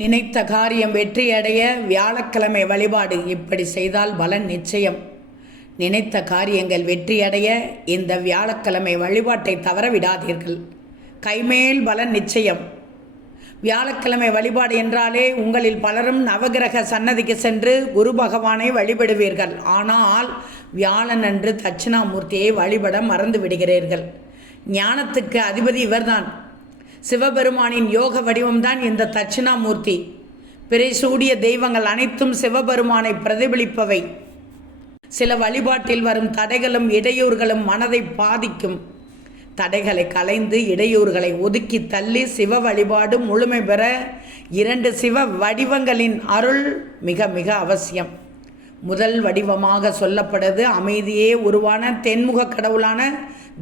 நினைத்த காரியம் வெற்றியடைய வியாழக்கிழமை வழிபாடு இப்படி செய்தால் பலன் நிச்சயம். நினைத்த காரியங்கள் வெற்றியடைய இந்த வியாழக்கிழமை வழிபாட்டை தவற விடாதீர்கள் கைமேல் பலன் நிச்சயம். வியாழக்கிழமை வழிபாடு என்றாலே உங்களில் பலரும் நவகிரக சன்னதிக்கு சென்று குரு பகவானை வழிபடுவீர்கள். ஆனால் வியாழன் அன்று தட்சிணாமூர்த்தியை வழிபட மறந்து விடுகிறீர்கள் ஞானத்துக்கு அதிபதி இவர்தான். சிவபெருமானின் யோக வடிவம்தான் இந்த தட்சிணாமூர்த்தி. பிறை சூடிய தெய்வங்கள் அனைத்தும் சிவபெருமானை பிரதிபலிப்பவை. சில வழிபாட்டில் வரும் தடைகளும் இடையூறுகளும் மனதை பாதிக்கும். தடைகளை கலைந்து இடையூறுகளை ஒதுக்கி தள்ளி சிவ வழிபாடு முழுமை பெற இரண்டு சிவ வடிவங்களின் அருள் மிக மிக அவசியம். முதல் வடிவமாக சொல்லப்படுது அமைதியே உருவான தென்முக கடவுளான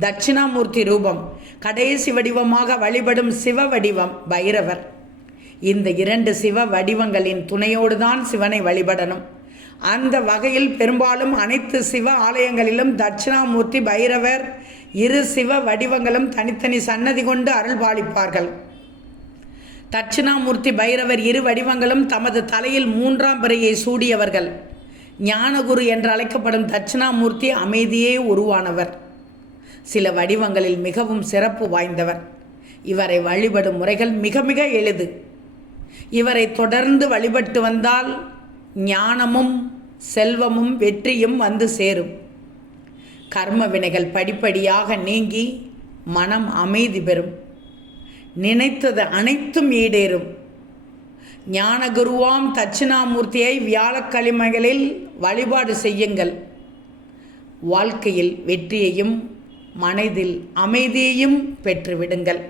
தட்சிணாமூர்த்தி ரூபம். கடைசி வடிவமாக வழிபடும் சிவ வடிவம் பைரவர். இந்த இரண்டு சிவ வடிவங்களின் துணையோடு தான் சிவனை வழிபடணும். அந்த வகையில் பெரும்பாலும் அனைத்து சிவ ஆலயங்களிலும் தட்சிணாமூர்த்தி பைரவர் இரு சிவ வடிவங்களும் தனித்தனி சன்னதி கொண்டு அருள் பாலிப்பார்கள். தட்சிணாமூர்த்தி பைரவர் இரு வடிவங்களும் தமது தலையில் மூன்றாம் பிறையை சூடியவர்கள். ஞானகுரு என்று அழைக்கப்படும் தட்சிணாமூர்த்தி அமைதியே உருவானவர். சில வடிவங்களில் மிகவும் சிறப்பு வாய்ந்தவர். இவரை வழிபடும் முறைகள் மிக மிக எளிது. இவரை தொடர்ந்து வழிபட்டு வந்தால் ஞானமும் செல்வமும் வெற்றியும் வந்து சேரும். கர்ம வினைகள் படிப்படியாக நீங்கி மனம் அமைதி பெறும். நினைத்தது அனைத்தும் ஈடேறும். ஞானகுருவாம் தட்சிணாமூர்த்தியை வியாழக்கிழமைகளில் வழிபாடு செய்யுங்கள். வாழ்க்கையில் வெற்றியையும் மனதில் அமைதியையும் பெற்றுவிடுங்கள்.